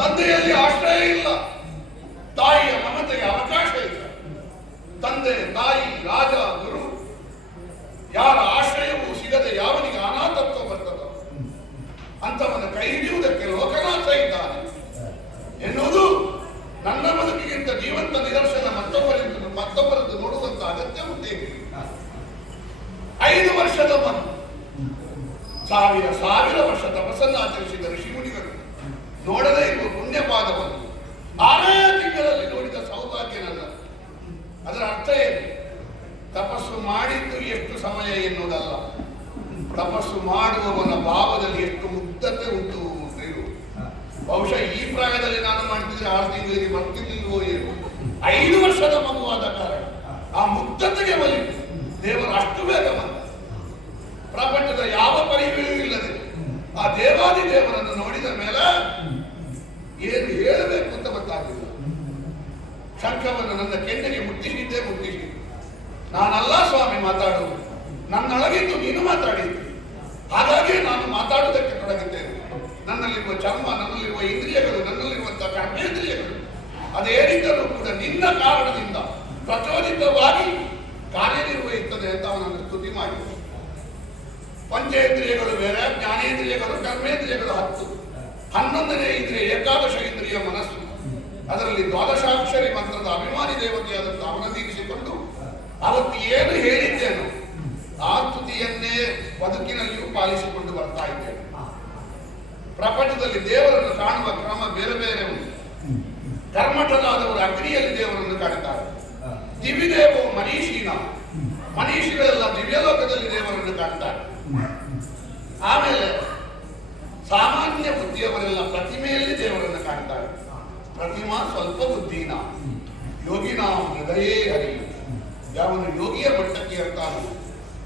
ತಂದೆಯಲ್ಲಿ ಆಶ್ರಯ ಇಲ್ಲ, ತಾಯಿಯ ಮಮತೆಗೆ ಅವಕಾಶ ಇಲ್ಲ. ತಂದೆ, ತಾಯಿ, ರಾಜ, ಗುರು ಯಾರ ಆಶ್ರಯವೂ ಸಿಗದೆ ಯಾವನಿಗೆ ಅನಾಥತ್ವ ಬರ್ತದ ಅಂತವನ ಕೈ ಹಿಡಿಯುವುದಕ್ಕೆ ಲೋಕನಾಥ ಇದ್ದಾನೆ ಎನ್ನುವುದು ನನ್ನ ಬದುಕಿಗಿಂತ ಜೀವಂತ ನಿದರ್ಶನ. ಮತ್ತೊಬ್ಬರದ್ದು ನೋಡುವಂತ ಅಗತ್ಯ ಉಂಟೇ? 5 ವರ್ಷದ ಮಗು, ಸಾವಿರ ವರ್ಷ ತಪಸ್ಸನ್ನು ಆಚರಿಸಿದ ಋಷಿಮುನಿಗಳು ನೋಡದೇ ಇರುವ ಪುಣ್ಯಪಾದವನ್ನು 6 ತಿಂಗಳಲ್ಲಿ ನೋಡಿದ ಸೌಭಾಗ್ಯ ನನ್ನ. ಅದರ ಅರ್ಥ ಏನು? ತಪಸ್ಸು ಮಾಡಿದ್ದು ಎಷ್ಟು ಸಮಯ ಎನ್ನುವುದಲ್ಲ, ತಪಸ್ಸು ಮಾಡುವವನ ಭಾವದಲ್ಲಿ ಎಷ್ಟು ಮುಗ್ಧತೆ ಉಂಟು. ಬಹುಶಃ ಈ ಪ್ರಾಯದಲ್ಲಿ ನಾನು ಮಾಡ್ತಿದ್ರೆ 6 ತಿಂಗಳಿಗೆ ಬರ್ತಿರ್ಲಿಲ್ವೋ ಏನು. 5 ವರ್ಷದ ಮಗುವಾದ ಕಾರಣ ಆ ಮುಗ್ಧತೆಗೆ ಒಲಿತು ದೇವರು ಅಷ್ಟು ಬೇಗ ಬಂದ. ಪ್ರಪಂಚದ ಯಾವ ಪರಿವೆಯೂ ಇಲ್ಲದೆ ಆ ದೇವಾದಿ ದೇವರನ್ನು ನೋಡಿದ ಮೇಲೆ ಏನು ಹೇಳಬೇಕು ಅಂತ ಗೊತ್ತಾಗಲಿಲ್ಲ. ಶಂಖವನ್ನು ನನ್ನ ಕೆನ್ನೆಗೆ ಮುಟ್ಟಿಸಿದ್ದೇ ಮುಟ್ಟಿಸಿ, ನಾನಲ್ಲ ಸ್ವಾಮಿ ಮಾತಾಡುವುದು, ನನ್ನೊಳಗಿದ್ದು ನೀನು ಮಾತಾಡಿದ್ದು, ಹಾಗಾಗಿ ನಾನು ಮಾತಾಡುವುದಕ್ಕೆ ತೊಡಗಿದ್ದೇನೆ. ನನ್ನಲ್ಲಿರುವ ಚರ್ಮ, ನನ್ನಲ್ಲಿರುವ ಇಂದ್ರಿಯಗಳು, ನನ್ನಲ್ಲಿರುವಂತಹ ಕರ್ಮೇಂದ್ರಿಯಗಳು ಅದೇನಿದ್ದರೂ ಕೂಡ ನಿನ್ನ ಕಾರಣದಿಂದ ಪ್ರಚೋದಿತವಾಗಿ ಕಾರ್ಯನಿರ್ವಹಿಸುತ್ತದೆ ಅಂತ ಅವನನ್ನು ಸ್ತುತಿ ಮಾಡಿದರು. ಪಂಚೇಂದ್ರಿಯಗಳು ಬೇರೆ, ಜ್ಞಾನೇಂದ್ರಿಯಗಳು, ಕರ್ಮೇಂದ್ರಿಯಗಳು 10. 11ನೇ ಇಂದ್ರಿಯ ಏಕಾದಶ ಇಂದ್ರಿಯ ಮನಸ್ಸು. ಅದರಲ್ಲಿ ದ್ವಾದಶಾಕ್ಷರಿ ಮಂತ್ರದ ಅಭಿಮಾನಿ ದೇವತೆಯಾದಂಥ ಅವನನ್ನಿರಿಸಿಕೊಂಡು ಅವತ್ತು ಏನು ಹೇಳಿದ್ದೇನೋ ಆ ಸ್ತುತಿಯನ್ನೇ ಬದುಕಿನಲ್ಲಿಯೂ ಪಾಲಿಸಿಕೊಂಡು ಬರ್ತಾ ಇದ್ದೇನೆ. ಪ್ರಪಂಚದಲ್ಲಿ ದೇವರನ್ನು ಕಾಣುವ ಕ್ರಮ ಬೇರೆ ಬೇರೆ ಉಂಟು. ಕರ್ಮಠರಾದವರು ಅಗ್ನಿಯಲ್ಲಿ ದೇವರನ್ನು ಕಾಣುತ್ತಾರೆ. ದಿವಿದೇವೋ ಮನೀಷೀನ, ಮನೀಷಿಗಳೆಲ್ಲ ದಿವ್ಯಲೋಕದಲ್ಲಿ ದೇವರನ್ನು ಕಾಣುತ್ತಾರೆ. ಆಮೇಲೆ ಸಾಮಾನ್ಯ ಬುದ್ಧಿಯವರೆಲ್ಲ ಪ್ರತಿಮೆಯಲ್ಲಿ ದೇವರನ್ನು ಕಾಣುತ್ತಾರೆ. ಪ್ರತಿಮಾ ಸ್ವಲ್ಪ ಬುದ್ಧಿನ, ಯೋಗಿನ ಹೃದಯೇ ಹರಿ. ಯಾವನು ಯೋಗಿಯ ಮಟ್ಟಕ್ಕೆ ಇರ್ತಾನೋ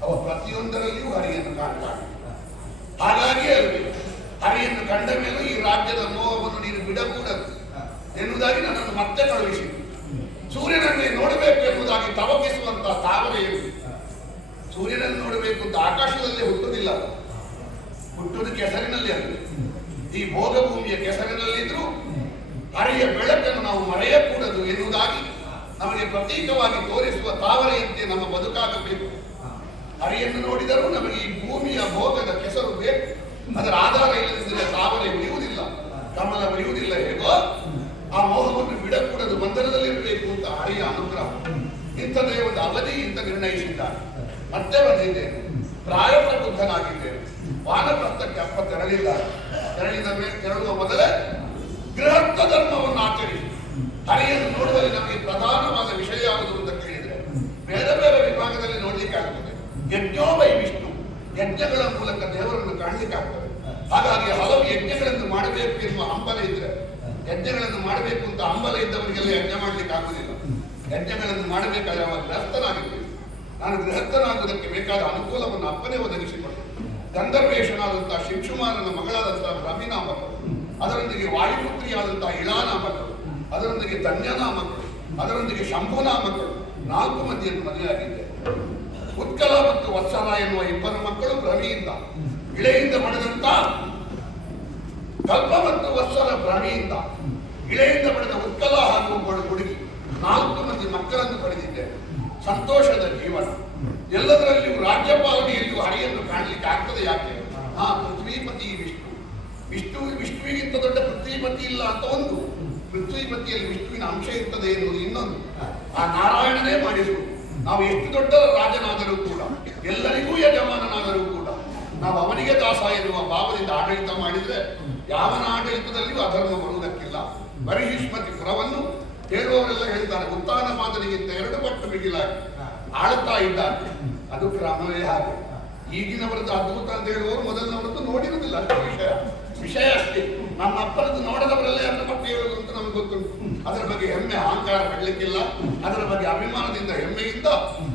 ಅವ ಪ್ರತಿಯೊಂದರಲ್ಲಿಯೂ ಹರಿಯನ್ನು ಕಾಣ್ತಾನೆ. ಹಾಗಾಗಿ ಅಲ್ವೇ ಹರಿಯನ್ನು ಕಂಡ ಮೇಲೆ ಈ ರಾಜ್ಯದ ಮೋಹವನ್ನು ನೀನು ಬಿಡಕೂಡದು ಎನ್ನುವುದಾಗಿ ನನ್ನನ್ನು ಮತ್ತೆ ಕಳುಹಿಸಿ ಸೂರ್ಯನನ್ನೇ ನೋಡಬೇಕು ಎಂಬುದಾಗಿ ತವಕಿಸುವಂತಹ ತಾವರೆಯು ಸೂರ್ಯನನ್ನು ನೋಡಬೇಕು ಅಂತ ಆಕಾಶದಲ್ಲೇ ಹುಟ್ಟುವುದಿಲ್ಲ, ಹುಟ್ಟುವುದು ಕೆಸರಿನಲ್ಲಿ ಅಲ್ಲ. ಈ ಭೋಗಭೂಮಿಯ ಕೆಸರಿನಲ್ಲಿದ್ರೂ ಹರಿಯ ಬೆಳಕನ್ನು ನಾವು ಮರೆಯಕೂಡದು ಎನ್ನುವುದಾಗಿ ನಮಗೆ ಪ್ರತೀಕವಾಗಿ ತೋರಿಸುವ ತಾವರೆಯಂತೆ ನಮ್ಮ ಬದುಕಾಗಬೇಕು. ಹರಿಯನ್ನು ನೋಡಿದರೂ ನಮಗೆ ಈ ಭೂಮಿಯ ಭೋಗದ ಕೆಸರು ಬೇಕು. ಅದರ ಆಧಾರ ಇಲ್ಲದಿದ್ದರೆ ತಾವರೆ ಉಳಿಯುವುದಿಲ್ಲ, ಕಮಲ ಉಳಿಯುವುದಿಲ್ಲ. ಹೇಗೋ ಆ ಮೋಹವನ್ನು ಬಿಡಕೂಡದು, ಬಂಧನದಲ್ಲಿರಬೇಕು ಅಂತ ಹರಿಯ ಅನುಗ್ರಹ. ಇಂಥದೇ ಒಂದು ಅವಧಿ ಅಂತ ನಿರ್ಣಯಿಸಿದ್ದಾರೆ. ಮತ್ತೆ ಬಂದಿದ್ದೇನೆ, ಪ್ರಾಯ ಪ್ರಬುದ್ಧನಾಗಿದ್ದೇನೆ. ವಾನಪ್ರಸ್ಥಕ್ಕೆ ಅಪ್ಪ ತೆರಳುವ ಮೊದಲೇ ಗೃಹಸ್ಥ ಧರ್ಮವನ್ನು ಆಚರಿಸಿ ಹರಿಯನ್ನು ನೋಡುವಲ್ಲಿ ನಮಗೆ ಪ್ರಧಾನವಾದ ವಿಷಯ ಯಾವುದು ಅಂತ ಕೇಳಿದರೆ ಬೇರೆ ಬೇರೆ ವಿಭಾಗದಲ್ಲಿ ನೋಡ್ಲಿಕ್ಕೆ ಆಗ್ತದೆ. ಯಜ್ಞೋವೈ ವಿಷ್ಣು, ಯಜ್ಞಗಳ ಮೂಲಕ ದೇವರನ್ನು ಕಾಣಲಿಕ್ಕೆ ಆಗ್ತದೆ. ಹಾಗಾಗಿ ಹಲವು ಯಜ್ಞಗಳನ್ನು ಮಾಡಬೇಕು ಎನ್ನುವ ಹಂಬಲ ಇದ್ರೆ, ಯಜ್ಞಗಳನ್ನು ಮಾಡಬೇಕು ಅಂತ ಹಂಬಲ ಇದ್ದವರಿಗೆಲ್ಲ ಯಜ್ಞ ಮಾಡ್ಲಿಕ್ಕೆ ಆಗುದಿಲ್ಲ. ಯಜ್ಞಗಳನ್ನು ಮಾಡಬೇಕಾದ್ರೆ ಅವ ಗೃಹಸ್ಥನಾಗಿರ್ಬೇಕು. ನಾನು ಗೃಹಸ್ಥನಾಗುವುದಕ್ಕೆ ಬೇಕಾದ ಅನುಕೂಲವನ್ನು ಅಪ್ಪನೇ ಒದಗಿಸಿಕೊಟ್ಟೆ. ಗಂಧರ್ವೇಶನಾದಂತಹ ಶಿವಕುಮಾರನ ಮಗಳಾದಂತಹ ಭ್ರಮಿನಾಮಕರು, ಅದರೊಂದಿಗೆ ವಾಯುಪುತ್ರಿಯಾದಂತಹ ಇಳಾನಾಮಕರು, ಅದರೊಂದಿಗೆ ಧನ್ಯನಾಮಕರು, ಅದರೊಂದಿಗೆ ಶಂಭುನಾಮಕರು 4 ಮಂದಿಯನ್ನು ಮದುವೆಯಾಗಿದ್ದೆ. ಉತ್ಕಲ ಮತ್ತು ವತ್ಸಲ ಎನ್ನುವ 2 ಮಕ್ಕಳು ಭ್ರಮಿಯಿಂದ, ಇಳೆಯಿಂದ ಪಡೆದಂತ ಕಲ್ಪ ಮತ್ತು ವತ್ಸಲ ಭ್ರಮಿಯಿಂದ, ಇಳೆಯಿಂದ ಪಡೆದ ಉತ್ಕಲ ಹಾಗೂ ಹುಡುಗಿ 4 ಮಂದಿ ಮಕ್ಕಳನ್ನು ಪಡೆದಿದ್ದೇನೆ. ಸಂತೋಷದ ಜೀವನ. ಎಲ್ಲದರಲ್ಲಿಯೂ ರಾಜ್ಯಪಾಲನೆಯಲ್ಲಿಯೂ ಹರಿಯನ್ನು ಕಾಣಲಿಕ್ಕೆ ಆಗ್ತದೆ. ಯಾಕೆ? ಪೃಥ್ವೀಪತಿ ವಿಷ್ಣುವಿಗಿಂತ ದೊಡ್ಡ ಪೃಥ್ವೀಪತಿ ಇಲ್ಲ ಅಂತ ಒಂದು, ಪೃಥ್ವೀಪತಿಯಲ್ಲಿ ವಿಷ್ಣುವಿನ ಅಂಶ ಇರ್ತದೆ ಎನ್ನುವುದು ಇನ್ನೊಂದು. ಆ ನಾರಾಯಣನೇ ಮಾಡಿಸುವುದು. ನಾವು ಎಷ್ಟು ದೊಡ್ಡ ರಾಜನಾದರೂ ಕೂಡ, ಎಲ್ಲರಿಗೂ ಯಜಮಾನನಾದರೂ ಕೂಡ ನಾವು ಅವನಿಗೆ ದಾಸ ಎನ್ನುವ ಭಾವದಿಂದ ಆಡಳಿತ ಮಾಡಿದ್ರೆ ಯಾವನ ಆಡಳಿತದಲ್ಲಿಯೂ ಅಧರ್ಮ ಬರುವುದಕ್ಕಿಲ್ಲ. ಬರಿಹಿಷ್ಮತಿ ಪುರವನ್ನು ಹೇಳುವವರೆಲ್ಲ ಹೇಳ್ತಾರೆ, ಉತ್ತಾನ ಮಾದರಿಗಿಂತ 2 ಪಟ್ಟು ಬಿಗಿಲಾಗಿ ಆಳುತ್ತಾ ಇದ್ದಾನೆ. ಅದು ಕ್ರಮವೇ ಹಾಗೆ. ಈಗಿನವರದ್ದು ಅದ್ಭುತ ಅಂತ ಹೇಳುವವರು ಮೊದಲಿನವರದ್ದು ನೋಡಿರುವುದಿಲ್ಲ, ಅಷ್ಟು ವಿಷಯ ಅಷ್ಟೇ. ನಮ್ಮ ಅಪ್ಪನದ್ದು ನೋಡದವರೆಲ್ಲ 2 ಪಟ್ಟು ಹೇಳುವುದು ಅಂತ ನಮ್ಗೆ ಗೊತ್ತುಂಟು. ಅದರ ಬಗ್ಗೆ ಹೆಮ್ಮೆ ಅಹಂಕಾರ ಪಡಲಿಕ್ಕಿಲ್ಲ. ಅದರ ಬಗ್ಗೆ ಅಭಿಮಾನದಿಂದ, ಹೆಮ್ಮೆಯಿಂದ,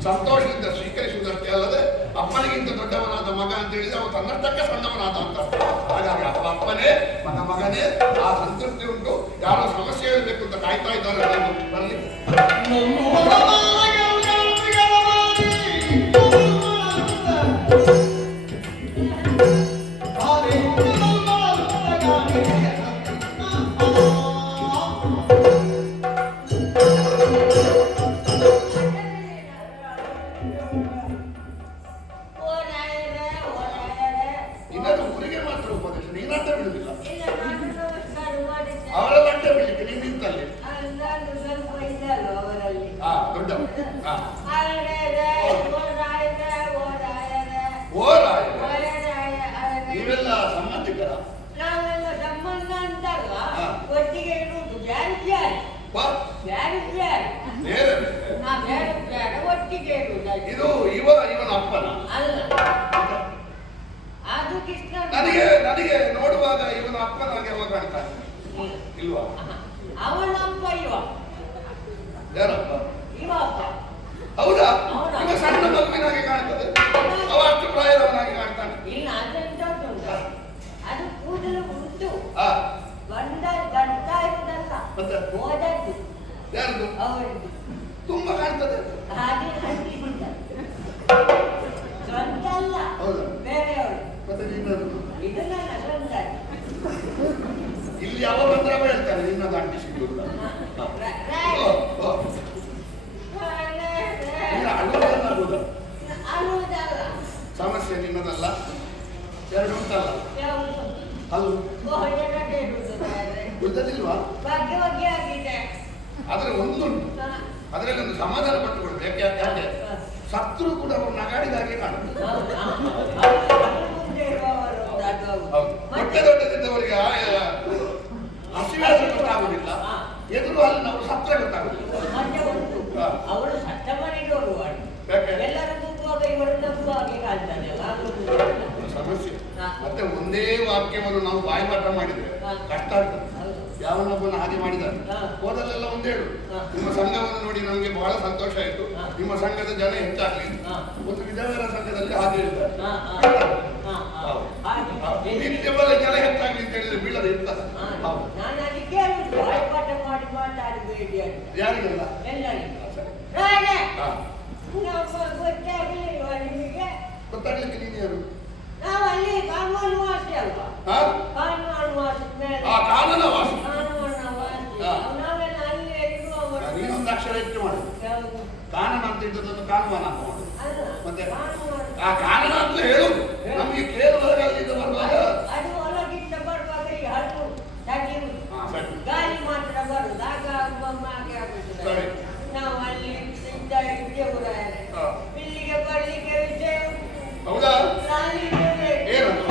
ಸಂತೋಷದಿಂದ ಸ್ವೀಕರಿಸುವುದಷ್ಟೇ ಅಲ್ಲದೆ ಅಪ್ಪನಿಗಿಂತ ದೊಡ್ಡವನಾದ ಮಗ ಅಂತ ಹೇಳಿದ್ರೆ ಅವ ತನ್ನಷ್ಟಕ್ಕೆ ಸಣ್ಣವನಾದ ಅಂತ. ಹಾಗಾಗಿ ಅಪ್ಪನೇ ಮಗನೇ ಆ ಸಂತೃಪ್ತಿ ಉಂಟು. ಯಾರೋ ಸಮಸ್ಯೆ ಹೇಳಬೇಕು ಅಂತ ಕಾಯ್ತಾ ಇದ್ದಾರೆ ಬರಲಿ. Oh ಹಾ. ಅರೆರೆ, ಓರಾಯರೆ, ಓರಾಯರೆ. ಓರಾಯ ಓರಾಯ, ಅರೆರೆ. ನೀವೆಲ್ಲ ಸಂಬಂಧಿಕರ? ನಾವೆಲ್ಲ ಸಂಬಂಧ ಅಂತಲ್ಲ, ಹಾ. ಒಟ್ಟಿಗೆ ಇರುವುದು ಬ್ಯಾರೆ ಬ್ಯಾರೆ. ವಾ, ಬ್ಯಾರೆ ಬ್ಯಾರೆ. ಬೇರೆ ಬೇರೆ. ನಾ ಬ್ಯಾರೆ ಬ್ಯಾರೆ ಒಟ್ಟಿಗೆ ಇರುವುದು. ಇದು ಇವನ ಅಪ್ಪನ? ಅಲ್ಲ, ಅದು ಕೃಷ್ಣ. ನನಗೆ ನೋಡುವಾಗ ಇವನ ಅಪ್ಪನಾಗೆ ಅವ ಕಾಣ್ತಾನೆ. ಇಲ್ವಾ? ಅವನ ಅಪ್ಪ ಇವ. ಯಾರಪ್ಪ? ಇವ ಅಪ್ಪ. ಹೌದಾ? ಹೌದಾ? ಇವ ಸಣ್ಣ ಮಗುವಿನಾಗೆ ಕಾಣ್ತದೆ, ಅವ ಅಷ್ಟು ಪ್ರಾಯದವನಾಗಿ ಕಾಣ್ತಾನೆ. ಇಲ್ಲ, ಅದೆಂತದ್ದು ಅದು ಕೂದಲು ಉಂಟು, ಆ, ಬರ್ತಾ ಇರುವುದಲ್ಲ, ಮತ್ತೆ? ಹೋದದ್ದು ಯಾರ್ದು? ಅವರದ್ದು. ತುಂಬಾ ಕಾಣ್ತದೆ. ಹಾಗೆ ಹಂಚಿಸಿದ್ದ ಸ್ವಂತ ಅಲ್ಲ, ಹೌದಾ? ಬೇರೆಯವರು. ಮತ್ತೆ ನಿನ್ನದು? ಇದು ನನ್ನ ಸ್ವಂತ. ಇಲ್ಲಿ ಅವ ಬಂದ್ರೆ ಅವ ಹೇಳ್ತಾನೆ ನಿನ್ನದು ಅಂಟಿಸಿದ್ದು ಅಂತ. ಅನ್ನುವುದಲ್ಲ, ಸಮಸ್ಯೆ ನಿನ್ನದಲ್ಲ, ಎರಡು ಉಂಟಲ್ಲ. ಹಲ್ಲು ಉಳಿದದಿಲ್ವಾ? ಬಗ್ಗೆ ಬಗ್ಗೆ ಆಗಿದೆ. ಆದ್ರೆ ಒಂದುಂಟು, ಅದರಲ್ಲಿ ಒಂದು ಸಮಾಧಾನ ಪಟ್ಟುಕೊಳ್ಬೇಕು. ಯಾಕೆ ಸತ್ರು ಕೂಡ ಅವರು ನಗಾಡಿದ ಹಾಗೆ ಕಾಣುತ್ತೆ. ದೊಡ್ಡ ದೊಡ್ಡದಿದ್ದವರಿಗೆ ಹಸಿವಾಸ ಗೊತ್ತಾಗುವುದಿಲ್ಲ, ಎದುರು ಅಲ್ಲಿ ನಾವು ಸತ್ರ ಗೊತ್ತಾಗುದಿಲ್ಲ. ಅವರು ಸತ್ತ ಮನೆಗೆ ಹೋಗುವಾಗ ಎಲ್ಲರೂ ಕೂಗುವಾಗ ಇವರು ನಗುವಾಗೆ ಕಾಣ್ತಾನೆ. ಸಮಸ್ಯೆ. ಮತ್ತೆ ಒಂದೇ ವಾಕ್ಯವನ್ನು ನಾವು ಬಾಯಿಪಾಠ ಮಾಡಿದ್ರೆ ಕಷ್ಟ ಆಗ್ತದೆ. ಯಾವನೊಬ್ಬನ ಹಾಗೆ ಮಾಡಿದ್ದಾರೆ, ಹೋದಲ್ಲೆಲ್ಲ ಒಂದೇಳು. ನಿಮ್ಮ ಸಂಘವನ್ನು ನೋಡಿ ನಮಗೆ ಬಹಳ ಸಂತೋಷ ಆಯಿತು, ನಿಮ್ಮ ಸಂಘದ ಜನ ಹೆಚ್ಚಾಗ್ಲಿ. ಒಂದು ವಿಧವರ ಸಂಘದಲ್ಲಿ ಹಾಗೆ ಹೇಳ್ತಾರೆ, ಜನ ಹೆಚ್ಚಾಗ್ಲಿ ಅಂತ ಹೇಳಿದ್ರೆ ಬೀಳದ ಇರ್ತದೆ. ನಾನು ಅದಕ್ಕೆ ಬಾಯಿಪಾಠ ಮಾಡಿ ಮಾತಾಡಬೇಡಿ ಅಂತ. ಯಾರಿಗೆಲ್ಲ? ಎಲ್ಲರಿಗೂ. ಗೊತ್ತಾಗಲಿಲ್ವಾ ನಿಮಗೆ? ಗೊತ್ತಾಗ್ಲಿಕ್ಕೆ ನೀನು ಯಾರು? ನಾವು ಅಲ್ಲಿ ಕಾನೂನು ವಾಸಿ ಅಲ್ವಾ? ಕಾನೂನು ವಾಸಿ ಮೇಲೆ ಕಾನೂನು ವಾಸಿ. ನಾವೆಲ್ಲ ಅಲ್ಲಿ ಇರುವವರು. ನೀನೊಂದು ಅಕ್ಷರ ಹೆಚ್ಚು ಮಾಡು. ಕಾನೂನು ಅಂತ ಇದ್ದದನ್ನು ಕಾನೂನು ಅಂತ ಮಾಡು. ಮತ್ತೆ ಆ ಕಾನೂನು ಅಂತ ಹೇಳುದು ನಮಗೆ ಕೇಳುವಾಗ ಅಲ್ಲಿಂದ ಬರುವಾಗ ಅದು ಒಳಗಿಂದ ಬರುವಾಗ ಈ ಹಣ್ಣು ತಗಿರುದು, ಗಾಳಿ ಮಾತ್ರ ಬರುದು. ಆಗ ಹಾಗೆ ಆಗುತ್ತದೆ. ನಾವು ಅಲ್ಲಿ ಇದ್ದೆವು, ಇಲ್ಲಿಗೆ ಬರ್ಲಿಕ್ಕೆ ವಿಷಯ ಹೌದಾ? ಏನಂತ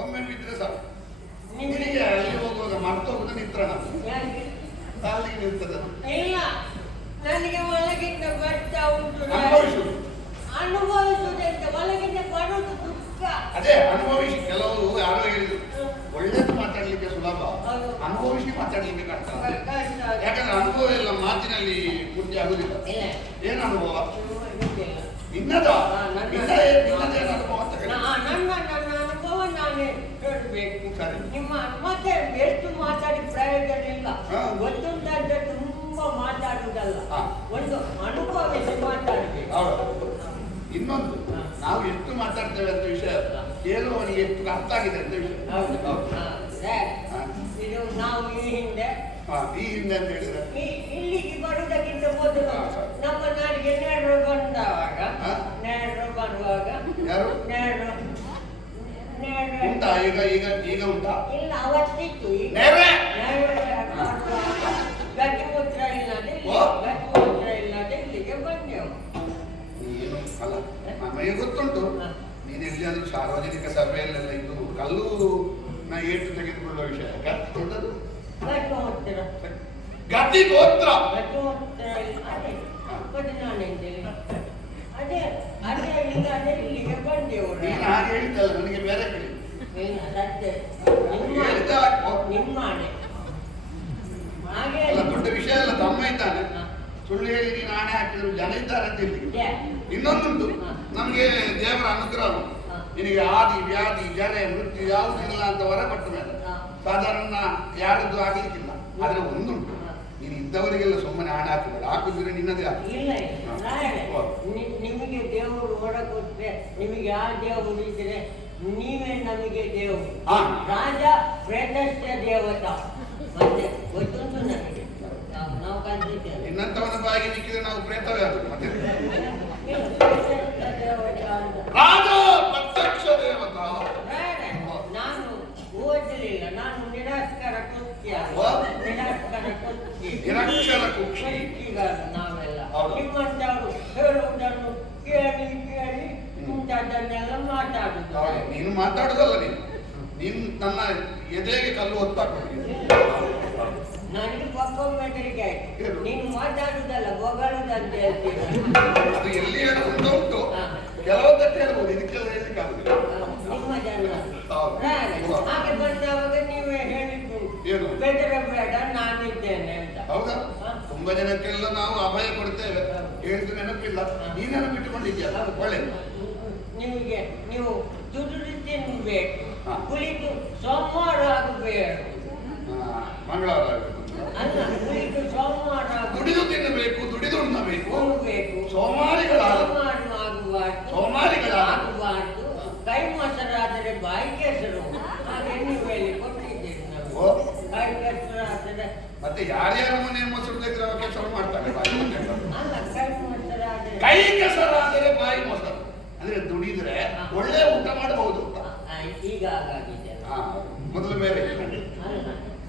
ಒಮ್ಮೆ ಬಿದ್ರೆ ಸಾಕು. ನಿಮಗೆ ಅಲ್ಲಿ ಹೋಗುವಾಗ ಮರ್ತೋಗುದು ನಿತ್ರಣ ಕಾಲಿಗೆ ನಿಲ್ತದೆ. ಇಲ್ಲ, ನನಗೆ ಒಳಗಿಂದ ಬರ್ತಾ ಉಂಟು. ಅನುಭವಿಸುವುದಂತ ಒಳಗಿಂದ ಬರುವುದು ದುಃಖ. ಅದೇ ಅನುಭವಿಸಿ. ಕೆಲವರು ಯಾರೋ ಹೇಳಿದ್ರು ಒಳ್ಳೇದು ಮಾತಾಡ್ಲಿಕ್ಕೆ ಸುಲಭ, ಅನುಭವಿಸಿ ಮಾತಾಡ್ಲಿಕ್ಕೆ ಕಷ್ಟ. ಯಾಕಂದ್ರೆ ಅನುಭವ ಎಲ್ಲ ಮಾತಿನಲ್ಲಿ ಪೂರ್ತಿ ಆಗುದಿಲ್ಲ. ಏನ್ ಅನುಭವ ನಿನ್ನದ? ನಿನ್ನದೇನು ಅನುಭವ ಅಂತ ಹೇಳಿ ನನ್ನ ಅನುಭವ ನಾನೇ ಹೇಳಬೇಕು. ನಿಮ್ಮ ಮತ್ತೆ ಎಷ್ಟು ಮಾತಾಡಿ ಪ್ರಯೋಜನ ಇಲ್ಲ. ಗೊತ್ತುಂಟ ತುಂಬಾ ಮಾತಾಡುವುದಲ್ಲ, ಒಂದು ಅನುಭವಿಸಿ ಮಾತಾಡಬೇಕು. ಇನ್ನೊಂದು, ನಾವು ಎಷ್ಟು ಮಾತಾಡ್ತೇವೆ ಅಂತ ವಿಷಯ ಕೇಳುವವನಿಗೆ ಎಷ್ಟು ಅರ್ಥ ಆಗಿದೆ ಅಂತ ವಿಷಯ. ಇದು ನಾವು ಈ ಹಿಂದೆ ಈ ಹಿಂದೆ ಅಂತ ಹೇಳಿದ್ರೆ ಇಲ್ಲಿಗೆ ಬರುವುದಕ್ಕಿಂತ ಮೊದಲು ನಮ್ಮ ನಾಡಿಗೆ ನೆಹರು ಬಂದವಾಗ ನೆಹರು ಬರುವಾಗ ಯಾರು ನೆಹರು ಉಂಟಾ ಈಗ ಈಗ ಈಗ ಉಂಟಾ ಇಲ್ಲ ಅವತ್ತಿತ್ತು ಗಟ್ಟಿಮೂತ್ರ ಇಲ್ಲದೆ ಗಟ್ಟಿಮೂತ್ರ ಇಲ್ಲದೆ ಇಲ್ಲಿಗೆ ಬಂದೆವು. ಏನು ಅಲ್ಲ ನಮಗೆ ಗೊತ್ತುಂಟು ನೀನು ಎಲ್ಲಿಯಾದ್ರೂ ಸಾರ್ವಜನಿಕ ಸಭೆಯಲ್ಲೆಲ್ಲ ಇದು ಕಲ್ಲು ಏಟು ತೆಗೆದುಕೊಳ್ಳುವ ವಿಷಯ ದೊಡ್ಡದು ಗಟ್ಟಿಮೂತ್ರ ಗತಿ ಗೋತ್ರ ಗಟ್ಟಿಮೂತ್ರ ಅದೇ ಮತ್ತೆ ನಾನೆಂತೇಳಿ ಅದೇ ಅದೇ ಇಲ್ಲದೆ ಇಲ್ಲಿಗೆ ಬಂದೆವು. ನೀನು ಹಾಗೆ ಹೇಳಿದ್ದಲ್ಲ ನನಗೆ ಬೇರೆ ಕೇಳಿ ಸತ್ಯ ನಿಮ್ಮನೆ ಹಾಗೆ ಅಲ್ಲ ದೊಡ್ಡ ವಿಷಯ ಅಲ್ಲ ತಮ್ಮ ಇದ್ದಾನೆ ಸುಳ್ಳು ಹೇಳಿ ನೀನು ಆಣೆ ಹಾಕಿದ್ರು ಜನ ಇದ್ದಾರೆ ಅಂತ ಹೇಳಿ ಇನ್ನೊಂದುಂಟು ನಮಗೆ ದೇವರ ಅನುಗ್ರಹ ನಿನಗೆ ಆದಿ ವ್ಯಾಧಿ ಜರೆ ಮೃತ್ಯು ಯಾವುದಿಲ್ಲ ಅಂತ ಹೊರ ಕೊಟ್ಟ ಮೇಲೆ ಸಾಧಾರಣ ಯಾರದ್ದು ಆಗ್ಲಿಕ್ಕಿಲ್ಲ ಆದ್ರೆ ಒಂದುಂಟು ನೀನು ಇದ್ದವರಿಗೆಲ್ಲ ಸುಮ್ಮನೆ ಆಣೆ ಹಾಕಿದ್ರೆ ಹಾಕಿದ್ರೆ ನಿನ್ನದೇ ಇಲ್ಲ ನಿಮಗೆ ದೇವರು ಹೊರ ಕೊಟ್ರೆ ನಿಮಗೆ ಆ ದೇವರು ಇದ್ರೆ ನೀವೇ ನಮಗೆ ದೇವರು ರಾಜ ಪ್ರೇತಸ್ಥ ದೇವತಾ ಮತ್ತೆ ಗೊತ್ತುಂಟು ನಮಗೆ ನಾವು ಕಲಿತಿದ್ದೇವೆ. ನಿನ್ನಂತವನ ಬಾಯಿಗೆ ನಿಕ್ಕಿದ್ರೆ ನಾವು ಪ್ರೇತವೇ ಆದ್ರು ಮತ್ತೆ ರಾಜ ಪ್ರತ್ಯಕ್ಷ ದೇವತಾ. ನಾನು ಓದಲಿಲ್ಲ, ನಾನು ನಿರಾಸ್ಕರ ಕೃತ್ಯ ನಿರಕ್ಷರ ಕುಕ್ಷಿ ನಾವೆಲ್ಲ ನಿಮ್ಮಂತವರು ಹೇಳುವುದನ್ನು ಕೇಳಿ ಕೇಳಿ ಇಂಥದ್ದನ್ನೆಲ್ಲ ಮಾತಾಡುದು. ನೀನು ಮಾತಾಡುದಲ್ಲ ನೀನು ನನ್ನ ಎದೆಗೆ ಕಲ್ಲು ಹೊತ್ತಾಕೊಂಡು ನನಗೆ ಪಕ್ಕ ಮೆದರಿಗೆ ಆಯ್ತು. ನೀನು ಮಾತಾಡುದಲ್ಲ ಬೊಗಳುದಂತ ಹೇಳ್ತೀರ. ಅದು ಎಲ್ಲಿ ಹೇಳುವುದು ಉಂಟು, ಕೆಲವೊಂದಕ್ಕೆ ಹೇಳ್ಬೋದು, ಇದಕ್ಕೆಲ್ಲ ಹೇಳಲಿಕ್ಕೆ ಆಗುದಿಲ್ಲ. ನಿಮ್ಮ ಜನ ಹಾಗೆ ಬಂದವಾಗ ನೀವೇ ಹೇಳಿದ್ದು ಬೆದರಬೇಡ ನಾನಿದ್ದೇನೆ ಅಂತ. ಹೌದಾ? ತುಂಬಾ ಜನಕ್ಕೆಲ್ಲ ನಾವು ಅಭಯ ಕೊಡ್ತೇವೆ, ಹೇಳಿದ್ದು ನೆನಪಿಲ್ಲ, ನೀ ನೆನಪಿಟ್ಟುಕೊಂಡಿದ್ಯಲ್ಲ ಒಳ್ಳೆದು. ನಿಮಗೆ ನೀವು ದುಡಿದು ತಿನ್ಬೇಕು, ಕುಳಿತು ಸೋಮವಾರ ಆಗಬೇಡ, ಮಂಗಳವಾರ ಅಲ್ಲ ಕುಳಿತು ಸೋಮವಾರ ದುಡಿದು ತಿನ್ನಬೇಕು, ದುಡಿದು ಉಣ್ಣಬೇಕು, ಹೋಗಬೇಕು, ಸೋಮಾರಿಗಳಾಗಬಾರ್ದು, ಕೈ ಮೊಸರಾದರೆ ಬಾಯಿ ಕೆಸರು. ಹಾಗೆ ನೀವು ಹೇಳಿ ಕೊಟ್ಟಿದ್ದೀರಿ ನಾವು. ಕೈ ಕೆಸರಾದರೆ ಮತ್ತೆ ಯಾರ್ಯಾರ ಮನೆ ಮೊಸರು ತೆಗೆದ್ರೆ ಕೆಸರು ಮಾಡ್ತಾರೆ. ಅಲ್ಲ ಕೈ ಮೊಸರಾದರೆ ಕೈ ಕೆಸರಾದರೆ ಬಾಯಿ ಮೊಸರು ಅಂದ್ರೆ ದುಡಿದ್ರೆ ಒಳ್ಳೆ ಊಟ ಮಾಡಬಹುದು ಅಂತ. ಈಗ ಹಾಗಾಗಿದೆ. ಮೊದಲು ಬೇರೆ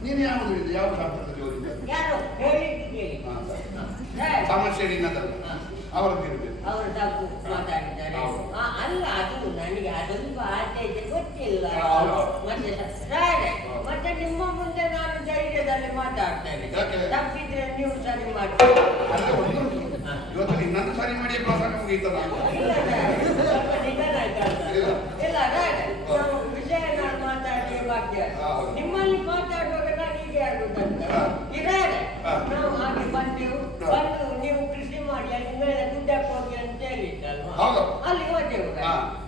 ನೀನು ಯಾವುದು ಯಾವ ಶಾಸ್ತ್ರದಲ್ಲಿ ಓದಿದ್ದೆ? ಯಾರು ಹೇಳಿದ್ದು ಸಮಸ್ಯೆ ನಿನ್ನದಲ್ಲ, ಅವರದ್ದು ಇರಬೇಕು. ಅವರು ತಪ್ಪು ಮಾತಾಡಿದ್ದಾರೆ. ಅಲ್ಲ ಅದು ನನಗೆ ಅದೊಂದು ಆಚೆ ಗೊತ್ತಿಲ್ಲ. ಮತ್ತೆ ನಿಮ್ಮ ಮುಂದೆ ನಾನು ಧೈರ್ಯದಲ್ಲಿ ಮಾತಾಡ್ತೇನೆ. ತಪ್ಪಿದ್ರೆ ನೀವು ಸರಿ ಮಾಡ್ತೀರಿ. ಇವತ್ತು ನಿನ್ನನ್ನು ಸರಿ ಮಾಡಿ ಪ್ರಸಂಗ ಮುಗೀತದ? ಇಲ್ಲ ಸ್ವಲ್ಪ ನಿಧಾನ ಇಲ್ಲ ನಾವು ವಿಷಯ ನಾನು ಮಾತಾಡಿ ಬಾಕ್ಯ ನಿಮ್ಮಲ್ಲಿ ಮಾತಾಡುವಾಗ ನಾನು ಹೀಗೆ ಆಗುದಂತ ಇರಾರೆ. ನಾವು ಹಾಗೆ ಬಂದೆವು, ಬಂದು ನೀವು ಕೃಷಿ ಮಾಡಿ ಅಲ್ಲಿ ಮೇಲೆ ದುಡ್ಡಕ್ಕೆ ಹೋಗಿ ಅಂತ ಹೇಳಿದ್ದಲ್ವಾ, ಅಲ್ಲಿ ಹೋದೆವು.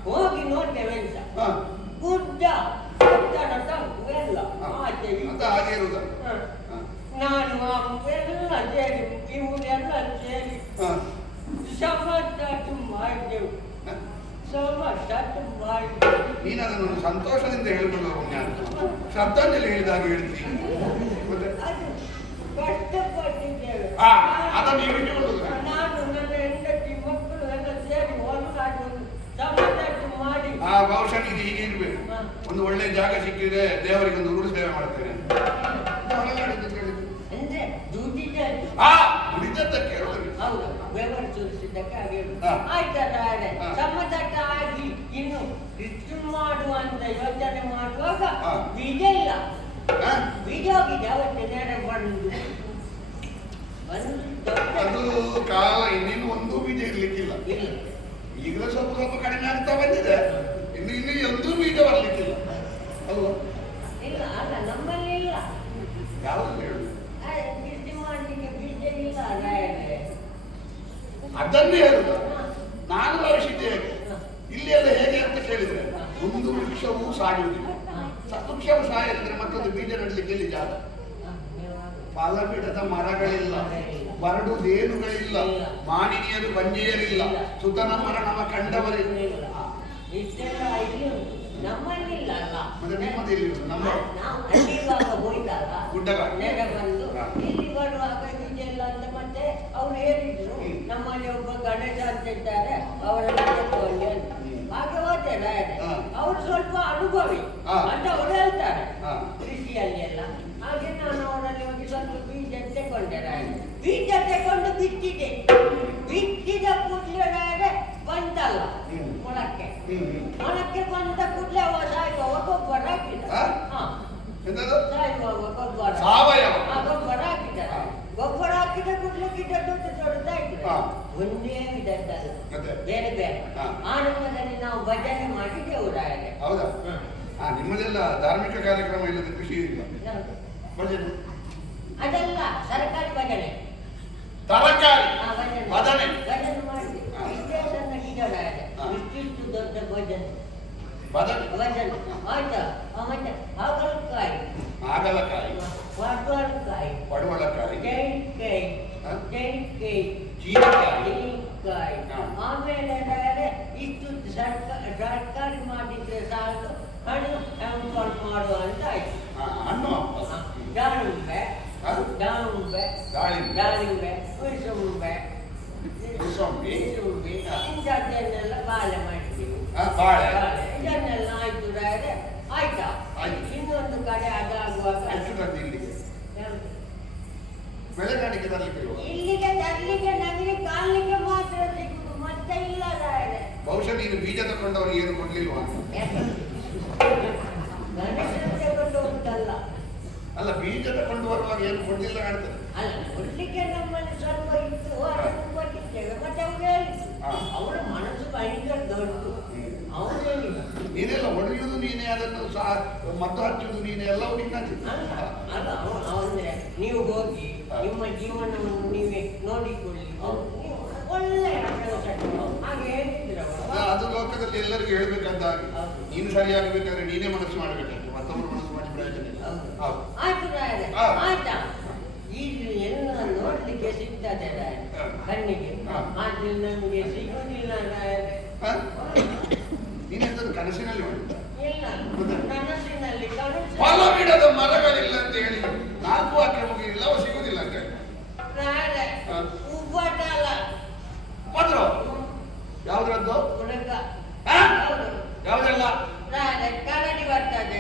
ಹೋಗಿ ನೋಡ್ತೇವೆ ಅಂತ ಗುಡ್ಡ ಎಲ್ಲ ಹಾಗೆ ಇರುವುದ. ನಾನು ಎಲ್ಲ ಸೇರಿ ಇವನ್ನೆಲ್ಲ ಸೇರಿ ಸಮಸ್ತು ಮಾಡಿದೆವು. ನೀನು ಅದನ್ನು ಸಂತೋಷದಿಂದ ಹೇಳಿಕೊಂಡು ಶ್ರದ್ಧಾಂಜಲಿ ಹೇಳಿದಾಗ ಹೇಳ್ತೀನಿ. ಕಷ್ಟಪಟ್ಟಿದ್ದೇವೆ. ಅದನ್ನು ಹೇಳಿಕೊಳ್ಳುದು ನಾನು ನನ್ನ ಹೆಂಡತಿ ಮಕ್ಕಳು ಎಲ್ಲ ಸೇರಿ ಒಂದಾಗಿ ಒಂದು ಸಮಸ್ತು ಮಾಡಿ. ಬಹುಶಃ ಇದು ಹೀಗೆ ಇರ್ಬೇಕು. ಒಂದು ಒಳ್ಳೆ ಜಾಗ ಸಿಕ್ಕಿದ್ರೆ ದೇವರಿಗೆ ಒಂದು ಉರುಳು ಸೇವೆ ಮಾಡ್ತೇನೆ ಅಂದ್ರೆ ದುಡಿದ ದುಡಿದದ್ದಕ್ಕೆ ಹೌದು, ಬೆವರು ಸುರಿಸಿದ್ದಕ್ಕೆ ಹಾಗೆ ಆಯ್ತಲ್ಲ. ಸಮತಟ್ಟ ಆಗಿ ಇನ್ನು ಕೃಷಿ ಮಾಡುವಂತ ಯೋಚನೆ ಮಾಡುವಾಗ ಬೀಜ ಇಲ್ಲ, ಬೀಜ ಹೋಗಿದೆ. ಅವತ್ತೆ ನೇರ ಬಂದು ಅದು ಕಾಲ ಇನ್ನೇನು ಒಂದು ಬೀಜ ಇರ್ಲಿಕ್ಕಿಲ್ಲ. ಈಗಲೂ ಸ್ವಲ್ಪ ಸ್ವಲ್ಪ ಕಡಿಮೆ ಆಗ್ತಾ ಬಂದಿದೆ, ಇನ್ನು ಒಂದು ಬೀಜ ಬರ್ಲಿಕ್ಕಿಲ್ಲ ಅಲ್ವಾ? ಇಲ್ಲ ಅಲ್ಲ ನಮ್ಮಲ್ಲಿ ಇಲ್ಲ. ಯಾವ್ದು ಹೇಳುದು? ಕೃಷಿ ಮಾಡ್ಲಿಕ್ಕೆ ಬೀಜ ಇಲ್ಲ. ಅದನ್ನೇ ಹೇಳುದು ನಾನು ಭಾವಿಸಿದ್ದೆ. ಇಲ್ಲಿ ಎಲ್ಲ ಹೇಗೆ ಅಂತ ಕೇಳಿದ್ರೆ ಒಂದು ವೃಕ್ಷವೂ ಸಾಯುವುದಿಲ್ಲ. ವೃಕ್ಷವು ಸಾಯಿದ್ರೆ ಮತ್ತೊಂದು ಬೀಜ ನೆಡಲಿಕ್ಕೆ ಇಲ್ಲಿ ಜಾಗ, ಫಲ ಬಿಡದ ಮರಗಳಿಲ್ಲ, ಬರಡುದೇನುಗಳಿಲ್ಲ, ಮಾನಿನಿಯರು ಬಂಜೆಯರಿಲ್ಲ, ಸುತನ ಮರಣವ ಕಂಡವರಿಲ್ಲ. ನಮ್ಮಲ್ಲಿ ಇಲ್ಲ ಅಲ್ಲ. ಮತ್ತೆ ನಿಮ್ಮದು ಇಲ್ಲಿ ನಮ್ಮ ನಾವು ಅಲ್ಲಿರುವಾಗ ಹೋಯ್ತಲ್ಲ ಗುಡ್ಡಗಾಡು. ನೆರೆ ಬಂದು ಇಲ್ಲಿ ಬರುವಾಗ ಇದೆಲ್ಲ ಅಂತ ಮತ್ತೆ ಅವ್ರು ಹೇಳಿದ್ರು ನಮ್ಮಲ್ಲಿ ಒಬ್ಬ ಗಣೇಶ ಅಂತ ಇದ್ದಾರೆ ಅವರೆಲ್ಲ ತಗೊಂಡು ಅಂತ. ಹಾಗೆ ಹೋದೆಲ್ಲ ಅವ್ರು ಸ್ವಲ್ಪ ಅನುಭವಿ ಅಂತ ಅವ್ರು ಹೇಳ್ತಾರೆ ಕೃಷಿಯಲ್ಲಿ ಎಲ್ಲ. ಹಾಗೆ ನಾನು ಅವರಲ್ಲಿ ಹೋಗಿ ಸ್ವಲ್ಪ ಬೀಜ ತಗೊಂಡೆ. ಬೀಜ ತಗೊಂಡು ಬಿತ್ತಿದೆ. ಬಿತ್ತಿದ ಕೂಡಲೇ ಬಂತಲ್ಲ ಮೊಳಕ್ಕೆ. ಮೊಳಕ್ಕೆ ಬಂದ ಕೂಡಲೇ ಅವ ಸಾಯುವ ಗೊಬ್ಬರ ಹಾಕಿದ. ಸಾಯುವ ಗೊಬ್ಬರ ಗೊಬ್ಬರ ಹಾಕಿದ್ದಾರೆ. ಗೊಬ್ಬರ ಹಾಕಿದ ಕೂಡಲೇ ಗಿಡ ದೊಡ್ಡದಾ ಇದ್ರೆ ಒಂದೇ ವಿಧದ್ದಲ್ಲ, ಬೇರೆ ಬೇರೆ. ಆನಂದದಲ್ಲಿ ನಾವು ಭಜನೆ ಮಾಡಿದ್ದೆವು ರಾಯರೇ. ಹೌದಾ? ನಿಮ್ಮದೆಲ್ಲ ಧಾರ್ಮಿಕ ಕಾರ್ಯಕ್ರಮ ಇಲ್ಲದ ಕೃಷಿ ಇಲ್ಲ ಭಜನೆ? ಅದೆಲ್ಲ ಸರ್ಕಾರಿ ಭಜನೆ. ತರಕಾರಿ ಭಜನೆ ಭಜನೆ ಮಾಡಿದೆ. ಇಷ್ಟೇ ಸಣ್ಣ ಗಿಡ ರಾಯರೇ, ಇಷ್ಟಿಷ್ಟು ದೊಡ್ಡ ಭಜನೆ ಭಜನೆ ಆಯ್ತಾ. ಮತ್ತೆ ಹಾಗಲಕಾಯಿ, ಪಡವಲಕಾಯಿ, ಜೈಕಾಯಿ, ಜೀನಿಕಾಯಿ. ಆಮೇಲೆ ಇಷ್ಟು ಸರ್ಕಾರಿ ಮಾಡಿದ್ರೆ ಸಾಕು, ಹಣ್ಣು ಹಂಪಲ್ ಮಾಡುವ ಅಂತ ಆಯ್ತು. ದಾಳಿಂಬೆ, ಇಂಥದ್ದನ್ನೆಲ್ಲ ಬಾಳೆ ಮಾಡಿದ್ದೀವಿ. ಇದನ್ನೆಲ್ಲ ಆಯ್ತು ರಾಯರೇ. ಆಯ್ತಾ? ಇನ್ನೊಂದು ಕಡೆ ಅದಾಗುವಾಗ ಇಲ್ಲಿಗೆ ತರಲಿಕ್ಕೆ ನನಗೆ ಕಾಣಲಿಕ್ಕೆ ಮಾತ್ರ ಸಿಗುದು, ಮತ್ತೆ ಇಲ್ಲ ರಾಯರೇ. ಬಹುಶಃ ನೀನು ಬೀಜ ತಗೊಂಡವ್ರಿಗೆ ಏನು ಕೊಡ್ಲಿಲ್ವಾ? ಗಣೇಶ ತಗೊಂಡು ಉಂಟಲ್ಲ. ಅಲ್ಲ, ಬೀಜ ತಗೊಂಡು ಬರುವಾಗ ಏನು ಕೊಡ್ಲಿಲ್ಲ ಕಾಣ್ತದೆ. ಅಲ್ಲ, ಕೊಡ್ಲಿಕ್ಕೆ ನಮ್ಮಲ್ಲಿ ಸ್ವಲ್ಪ ಇತ್ತು, ಅದನ್ನು ಕೊಟ್ಟಿದ್ದೇವೆ. ಮತ್ತೆ ಅವ್ರು ಹೇಳಿದ್ರು, ಅವರ ಮನಸ್ಸು ಭಯಂಕರ ದೊಡ್ಡದು. ಅವನು ಹೇಳಿಲ್ಲ, ನೀನೆಲ್ಲ ಹೊಡೆಯುವುದು ನೀನೇ, ಅದನ್ನು ಮದ್ದು ಹಚ್ಚುವುದು ನೀನೆ, ಎಲ್ಲವೂ ನಿನ್ನದು. ಅಲ್ಲ, ಅಂದ್ರೆ ನೀವು ಹೋಗಿ ನಿಮ್ಮ ಜೀವನವನ್ನು ನೀವೇ ನೋಡಿಕೊಳ್ಳಿ, ಒಳ್ಳೆಯ ಕೆಲಸ ಹಾಗೆ ಹೇಳಿದ್ರು. ಅದು ಲೋಕದಲ್ಲಿ ಎಲ್ಲರಿಗೂ ಹೇಳ್ಬೇಕಂತ. ನೀನು ಸರಿಯಾಗಬೇಕಾದ್ರೆ ನೀನೇ ಮನಸ್ಸು ಮಾಡಬೇಕಂತ, ಮತ್ತೊಬ್ಬರು ಮನಸ್ಸು ಮಾಡಿ ಪ್ರಯೋಜನ ಇಲ್ಲ. ಆಯ್ತು ರಾಯರೇ, ಆಯ್ತಾ? ಈಗ ಎಲ್ಲ ನೋಡ್ಲಿಕ್ಕೆ ಸಿಗ್ತದೆ ರಾಯರೇ ಕಣ್ಣಿಗೆ, ಆದ್ರೆ ನಮಗೆ ಸಿಗುದಿಲ್ಲ ರಾಯರೇ. ನೀನೆಂತದ್ದು ಕನಸಿನಲ್ಲಿ ಮಾಡಿದ್ದ? ಇಲ್ಲ, ಕನಸಿನಲ್ಲಿ ಫಲವಿಡದ ಮರಗಳಿಲ್ಲ ಅಂತ ಹೇಳಿ 4 ವಾಕ್ಯ ಮುಗಿದಿಲ್ಲ, ಅವ ಸಿಗುದಿಲ್ಲ ಅಂತ ಹೇಳಿ ರಾಯರೇ. ಉಬ್ಬಟಲ ಬಂದ್ರು ಯಾವ್ದ್ರದ್ದು? ಹುಡುಗ ಯಾವ್ದೆಲ್ಲ ರಾಯರೇ ಕರಡಿ ಬರ್ತದೆ.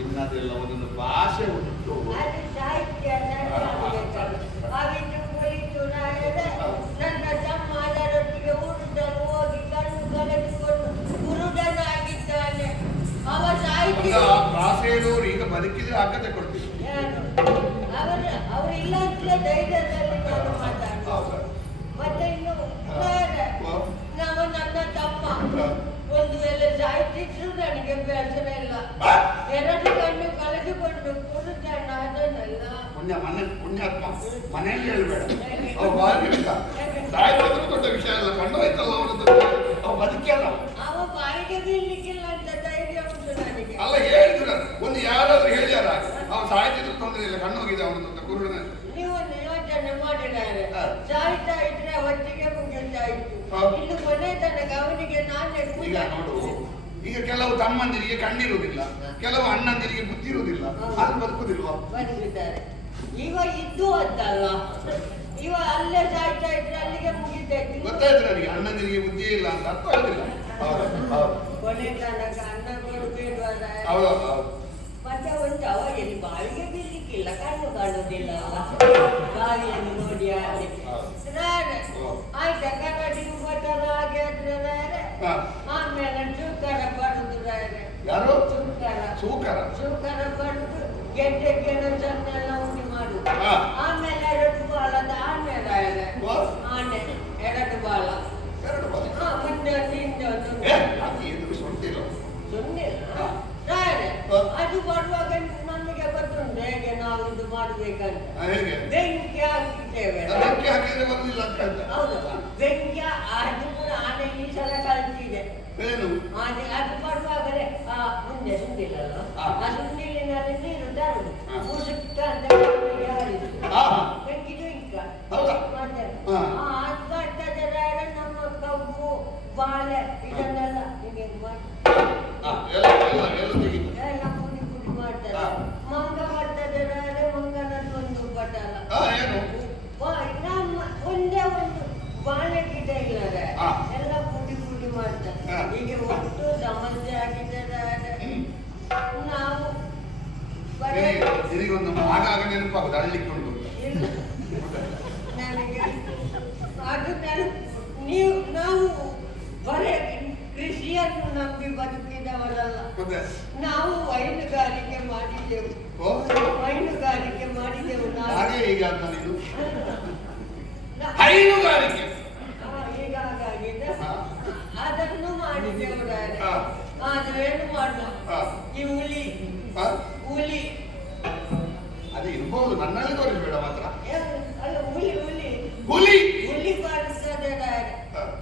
ಇನ್ನದೆಲ್ಲ ಒಂದೊಂದು ಭಾಷೆ ಉಂಟು. ನನ್ನ ತಮ್ಮ ಅದರೊಟ್ಟಿಗೆ ಊಟದಲ್ಲಿ ಹೋಗಿ ಕಣ್ಣು ಕಳೆದುಕೊಂಡು ಕುರುಡನಾಗಿದ್ದಾನೆ. ಅವ ಸಾಹಿತ್ಯ ಭಾಷೆಯವರು ಈಗ ಬದುಕಿದ್ರೆ ಅಗ್ಗತೆ ಕೊಡ್ತೀವಿ. ಅವರು ಇಲ್ಲ ಅಂತಲೇ ಧೈರ್ಯದಲ್ಲಿ ನಾನು ಮಾತಾಡ್ತೀನಿ. ಮತ್ತೆ ಇನ್ನು ನಾವು ನನ್ನ ತಮ್ಮ ಒಂದು ವೇಳೆ ಸಾಹಿತ್ಯ ನನಗೆ ಬೇಸರ ಇಲ್ಲ. 2 ಕಣ್ಣು ಕಳೆದುಕೊಂಡು ಕುರುಡನಾದನಲ್ಲ. ಪುಣ್ಯಾತ್ಮ ಮನೆಯಲ್ಲಿ ಹೇಳ್ಬೇಡ. ಅವ್ ಬಾರಿ ಸಾಯ್ತಾದ್ರೂ ದೊಡ್ಡ ವಿಷಯ ಅಲ್ಲ, ಕಣ್ಣು ಆಯ್ತಲ್ಲ ಅವನದ್ದು, ಅವ್ ಬದುಕಿಯಲ್ಲ. ಅವ ಬಾಯಿಗೆ ಬೀಳ್ಲಿಕ್ಕಿಲ್ಲ ಅಂತ ಧೈರ್ಯ ಉಂಟು ನನಗೆ. ಅಲ್ಲ ಹೇಳಿದ್ರ ಒಂದು ಯಾರಾದ್ರೂ ಹೇಳ್ಯಾರ ಅವ್ ಸಾಯ್ತಿದ್ರು ತೊಂದರೆ ಇಲ್ಲ, ಕಣ್ಣು ಹೋಗಿದೆ ಅವನದ್ದು ಕುರುಡನ. ನೀವು ಯೋಚನೆ ಮಾಡಿ ಮಾಡಿದ್ದಾರೆ. ಸಾಯ್ತಾ ಇದ್ರೆ ಹೊತ್ತಿಗೆ ಮುಗಿತಾ ಇತ್ತು. ಇನ್ನು ಕೊನೆ ತನಕ ಅವನಿಗೆ ನಾನೇ ಈಗ ನೋಡು, ಈಗ ಕೆಲವು ತಮ್ಮಂದಿರಿಗೆ ಕಣ್ಣಿರುವುದಿಲ್ಲ, ಕೆಲವು ಅಣ್ಣಂದಿರಿಗೆ ಬುದ್ಧಿ ಇರುವುದಿಲ್ಲ, ಅದು ಬದುಕುದಿಲ್ವಾ? ಬದುಕಿದ್ದಾರೆ. ಇವ ಇದ್ದು ಅಂತಲ್ಲ, ಇವ ಅಲ್ಲೇ ಸಾಯ್ತಾ ಇದ್ರೆ ಅಲ್ಲಿಗೆ ಮುಗಿತಾ ಇತ್ತು. ಗೊತ್ತಾಯ್ತು ನನಗೆ, ಅಣ್ಣಂದಿರಿಗೆ ಬುದ್ಧಿ ಇಲ್ಲ ಅಂತ ಅರ್ಥ ಆಗುದಿಲ್ಲ. ಕೊನೆ ತನಕ ಅನ್ನ ಕೊಡಬೇಡ. ಮತ್ತೆ ಒಂದು ಅವರಿಗೆ ಬಾವಿಗೆ ಬೀಳ್ಲಿಕ್ಕಿಲ್ಲ, ಕಣ್ಣು ಕಾಣುವುದಿಲ್ಲ ಅಲ್ಲ, ಬಾವಿಯನ್ನು ನೋಡಿ ಆದ್ರೆ ಆಯ್ತಾ ಕನ್ನಡಿಗೂ ಬಟ್ಟಲ್ಲ ಹಾಗೆ ಆದ್ರೆ ಆಮೇಲೆ ಚೂಕರ ಬರುದು ಯಾರು ಚೂಕರ ಬರುದು ಗೆಡ್ಡೆ ಗೆಣಸನ್ನೆಲ್ಲ ಉಂಟು ಮಾಡುದು. ಆಮೇಲೆ 2 ಬಾಲದ ಆನೆ ಆನೆ 2 ಬಾಲ ಮುಂದೆ ಸುಮ್ಮನೆ ಅದು ಬರುವಾಗ ನಮಗೆ ಗೊತ್ತುಂಟು ಹೇಗೆ ನಾವು ಇದು ಮಾಡ್ಬೇಕಂತ. ಬೆಂಕಿ ಹಾಕಿದ್ದೇವೆ. ಹೌದು, ಬೆಂಕಿ ಅದು ಕೂಡ ಆನೆ ಈ ಸಲ ಕಲ್ತಿದೆ. ಆನೆ ಅದು ಬರುವಾಗಲೇ ಮುಂದೆ ಸುಂದಿಲ್ಲಲ್ಲ, ಆ ಸುಂದಿಲಿನಲ್ಲಿ ನೀರು ತರುದು ಮುಸುಕ ಅಂತ ಹಾರಿದು ಬೆಂಕಿ ಜುಂಕ ಮತ್ತೆ ಅದು ಬರ್ತದೆ. ನಮ್ಮ ಕಬ್ಬು ಬಾಳೆ ಇದನ್ನೆಲ್ಲ ಹೀಗೆ ಎಲ್ಲ ಪುಡಿ ಪುಡಿ ಮಾಡ್ತಾರೆ. ಮಂಗ ಬರ್ತದೆ, ಮಂಗನದ್ದೊಂದು ಬಟ್ಟಲ್ಲ, ನಮ್ಮ ಒಂದೇ ಒಂದು ಬಾಳೆ ಗಿಡ ಇಲ್ಲದೆ ಎಲ್ಲ ಪುಡಿ ಪುಡಿ ಮಾಡ್ತಾರೆ. ಹೀಗೆ ಒಟ್ಟು ಸಮಸ್ಯೆ ಆಗಿದ್ದಾರೆ. ನಾವು ನೆನಪಾಗುದು ಹಳ್ಳಿಕ್ಕೆ ಉಂಟು ನನಗೆ ಅದು ನೀವು ನಾವು ಬರೇ ಕೃಷಿಯನ್ನು ನಂಬಿ ಬದುಕಿದವರಲ್ಲ. ನಾವು ಹೈನುಗಾರಿಕೆ ಮಾಡಿದೆವು. ಹೀಗಾಗಿದೆ ಅದನ್ನು ಮಾಡಿದೆವು. ಆದ್ರೆ ಏನು ಮಾಡುವ, ಈ ಹುಲಿ ಅದೇ ಇರ್ಬೋದು, ನನ್ನಲ್ಲಿ ತೋರಿಸ್ಬೇಡ ಮಾತ್ರ. ಅಲ್ಲ, ಹುಲಿ ಬರ್ತದೆ.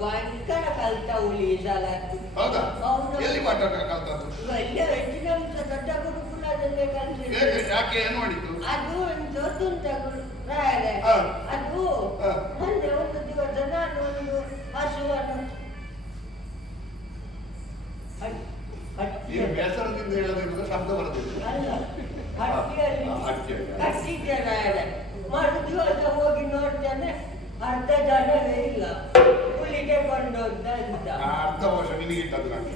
ಭಯಂಕರ ಕಲ್ತ ಹುಲಿ ಸಲ. ಹೌದಾ? ಎಲ್ಲಿ ಪಾಠ ಕಲ್ತದ್ದು? ಇಲ್ಲೇ ಹೆಚ್ಚಿನ ದೊಡ್ಡ ಗುರುಕುಲದಲ್ಲೇ ಕಲ್ತಿದ್ದೆ. ಯಾಕೆ ಏನು ಮಾಡಿದ್ದು? ಅದು ಒಂದು ದೊಡ್ಡ ರಾಯರೇ, ಅದು ಮೊನ್ನೆ ಒಂದು ದಿವಸ ನಾನು ಒಂದು ಹಸುವನ್ನು ಬೇಸರದಿಂದ ಹೇಳೋದ್ರಿಂದ ಶಬ್ದ ಬರುತ್ತಿಲ್ಲ. ಅಲ್ಲ, ಹಟ್ಟಿಯಲ್ಲಿ ಕಟ್ಟಿದ್ದೆ ರಾಯರೇ. ಮರು ದಿವಸ ಹೋಗಿ ನೋಡ್ತೇನೆ, ಅರ್ಧ ಜನವೇ ಇಲ್ಲ. ಹುಲಿಗೆ ಕೊಂಡೋಗ್ತ ಅಂತ. ಅರ್ಧ ವರ್ಷ ನಿನಗಿಟ್ಟದ್ದು ನನಗೆ.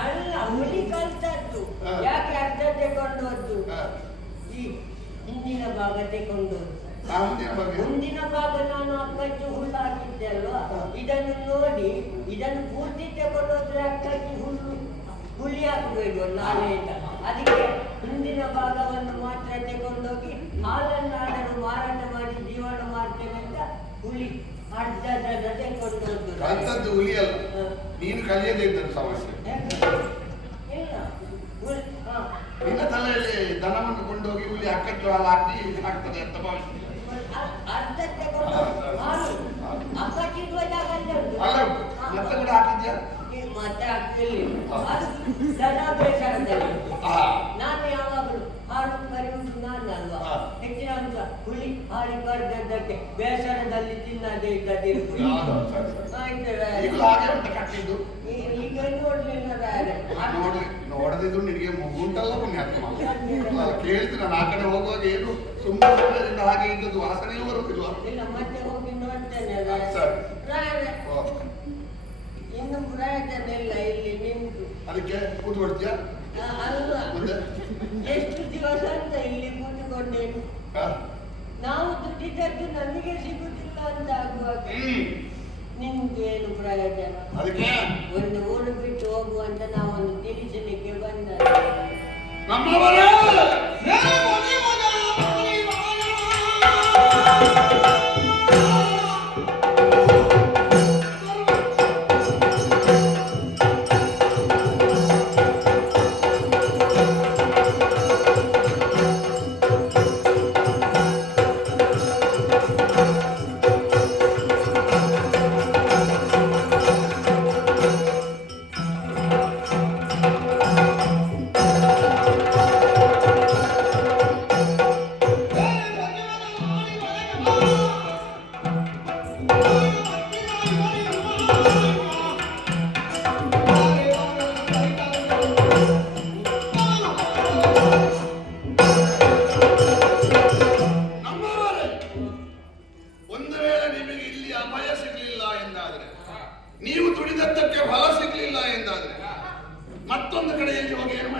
ಅಲ್ಲ, ಹುಲಿ ಕಲ್ತದ್ದು. ಯಾಕೆ ಅರ್ಧ ತೆಕೊಂಡೋದ್ದು? ಈ ಹಿಂದಿನ ಭಾಗ ತೆಕೊಂಡೋದ್ದು. ಮುಂದಿನ ಭಾಗ ನಾನು ಅಕ್ಕಚ್ಚು ಹುಲ್ಲು ಹಾಕಿದ್ದೆ ಅಲ್ವಾ, ಇದನ್ನು ನೋಡಿ ಇದನ್ನು ಪೂರ್ತಿ ತೆಕೊಂಡೋದ್ರೆ ಅಕ್ಕಚ್ಚು ಹುಲಿ ಹಾಕಬೇಕು ನಾಳೆಯಿಂದ. ಅದಕ್ಕೆ ಹಿಂದಿನ ಭಾಗವನ್ನು ಮಾತ್ರ ತೆಕೊಂಡೋಗಿ ಹಾಲನ್ನಾಡಲು ಮಾರಾಟ ಮಾಡಿ ಜೀವನ ಮಾಡ್ತೇನೆ ಅಂತ ಹುಲಿ ಅರ್ಧ ಜನ ತೆಕೊಂಡೋದ್ದು. ಕಲ್ತದ್ದು ಹುಲಿ ಅಲ್ಲ, ನೀನು ಕಲಿಯದೇ ಇದ್ದದ್ದು ಸಮಸ್ಯೆ. ನಿನ್ನ ತಲೆಯಲ್ಲಿ ದನವನ್ನು ಕೊಂಡೋಗಿ ಹುಲಿ ಅಕ್ಕಚ್ಚು ಹಾಲು ಹಾಕಿ ಹಾಕ್ತದೆ ಅಂತ ಭಾವಿಸ್ತೀನಿ. ಅರ್ಧ ತೆಕೊಂಡು ಅಕ್ಕಚ್ಚಿಡುವ ಜಾಗದಲ್ಲಿ ಉಂಟು. ಅಲ್ಲ, ಮತ್ತೆ ಕೂಡ ಹಾಕಿದ್ಯಾ? ಮತ್ತೆ ಹಾಕ್ತಿಲ್ಲ. ಅದು ದನ ಬೇಸಾಯದಲ್ಲಿ. ನಾನು ಯಾವಾಗಲೂ ಹಾಲು ಕರೆಯುವುದು ನಾನಲ್ವಾ, ಹೆಚ್ಚಿನ ಅಂಶ ಹುಲಿ ಹಾಲಿ ಕರೆದದ್ದಕ್ಕೆ ಬೇಸರದಲ್ಲಿ ತಿನ್ನದೇ ಇದ್ದದಿರುವುದು. ಈಗ ನೋಡ್ಲಿಲ್ಲ ನೋಡದಿದ್ರು ನಿನಗೆ ಮಗುಂಟಲ್ಲ ಪುಣ್ಯಾತ್ಮ. ಕೇಳಿದ್ರೆ ನಾನು ಆ ಕಡೆ ಹೋಗುವಾಗ ಏನು ಸುಮ್ಮನೆ ಹಾಗೆ ಇದ್ದದ್ದು ವಾಸನೆಯೂ ಬರುತ್ತಿಲ್ವಾ? ಇಲ್ಲ, ಮತ್ತೆ ಹೋಗಿ ನೋಡ್ತೇನೆ. ಇನ್ನು ಪ್ರಯೋಜನ ಇಲ್ಲ ಇಲ್ಲಿ ನಿಂತು. ಅದಕ್ಕೆ ಕೂತ್ಕೊಡ್ತೀಯಾ? ಅಲ್ಲ, ಎಷ್ಟು ದಿವಸ ಅಂತ ಇಲ್ಲಿ ಕೂತ್ಕೊಂಡೇನು. ನಾವು ದುಡ್ಡಿದ್ದದ್ದು ನಮಗೆ ಸಿಗುತ್ತಿಲ್ಲ ಅಂತ ಆಗುವಾಗ ನಿಮ್ದು ಏನು ಪ್ರಯೋಜನ? ಅದಕ್ಕೆ ಒಂದು ಊರು ಬಿಟ್ಟು ಹೋಗುವಂತ ನಾವೊಂದು ತಿಳಿಸಲಿಕ್ಕೆ ಬಂದ ನಮ್ಮವರೇ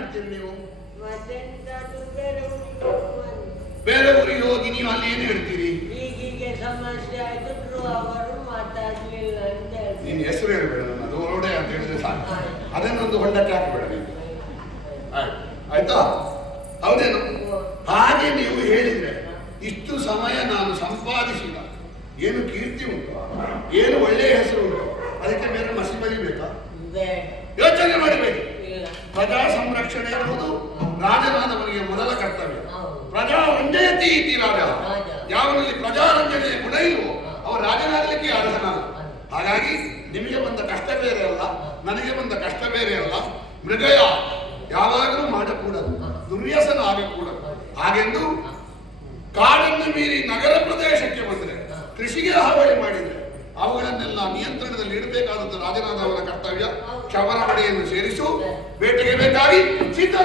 ಮಾಡ್ತೀರಿ ನೀವು? ಮತ್ತೆಂತಾದ್ರೂ ಬೇರೆ ಊರಿಗೆ ಹೋಗುವಂತೆ. ಬೇರೆ ಊರಿಗೆ ಹೋಗಿ ನೀವು ಅಲ್ಲಿ ಏನು ಹೇಳ್ತೀರಿ? ಹೀಗೀಗೆ ಸಮಸ್ಯೆ ಆಯ್ತು, ಅವರು ಮಾತಾಡ್ಲಿಲ್ಲ ಅಂತ ಹೇಳ್ತಾರೆ. ನೀನು ಹೆಸರು ಹೇಳ್ಬೇಡ, ಅದು ಹೊರಡೆ ಅಂತ ಹೇಳಿದ್ರೆ ಸಾಕು. ಅದನ್ನೊಂದು ಹೊಂಡಕ್ಕೆ ಹಾಕಬೇಡ ನೀನು. ಆಯ್ತಾ? ಹೌದೇನು? ಹಾಗೆ ನೀವು ಹೇಳಿದ್ರೆ ಇಷ್ಟು ಸಮಯ ನಾನು ಸಂಪಾದಿಸಿದ ಏನು ಕೀರ್ತಿ ಉಂಟು, ಏನು ಒಳ್ಳೆಯ ಹೆಸರು ಉಂಟು, ಅದಕ್ಕೆ ಬೇರೆ ಮಸಿ ಬಲಿಬೇಕಾ? ಯೋಚನೆ ಮಾಡಬೇಕು. ಪ್ರಜಾ ಸಂರಕ್ಷಣೆ ಎನ್ನುವುದು ರಾಜನಾದವನಿಗೆ ಮೊದಲ ಕರ್ತವ್ಯ. ಪ್ರಜಾ ರಂಜಯತಿ ಇತಿ ರಾಜ. ಯಾವನಲ್ಲಿ ಪ್ರಜಾರಂಜನೆಯ ಗುಣ ಇಲ್ವೋ ಅವ ರಾಜನಾಗಲಿಕ್ಕೆ ಅರ್ಹನಲ್ಲ. ಹಾಗಾಗಿ ನಿಮಗೆ ಬಂದ ಕಷ್ಟ ಬೇರೆ ಅಲ್ಲ, ನನಗೆ ಬಂದ ಕಷ್ಟ ಬೇರೆ ಅಲ್ಲ. ಮೃಗಯ ಯಾವಾಗಲೂ ಮಾಡಕೂಡದು, ದುರ್ವ್ಯಸನ ಆಗಕೂಡದು. ಹಾಗೆಂದು ಕಾಡನ್ನು ಮೀರಿ ನಗರ ಪ್ರದೇಶಕ್ಕೆ ಬಂದರೆ, ಕೃಷಿಗೆ ಹಾವಳಿ ಮಾಡಿದರೆ ಅವುಗಳನ್ನೆಲ್ಲ ನಿಯಂತ್ರಣದಲ್ಲಿ ಇಡಬೇಕಾದದ್ದು ರಾಜನಾದವರ ಕರ್ತವ್ಯ. ಕ್ಷವರ ಪಡೆಯನ್ನು ಸೇರಿಸು, ಬೇಟೆಗೆ ಬೇಕಾಗಿ ಸಿದ್ಧ.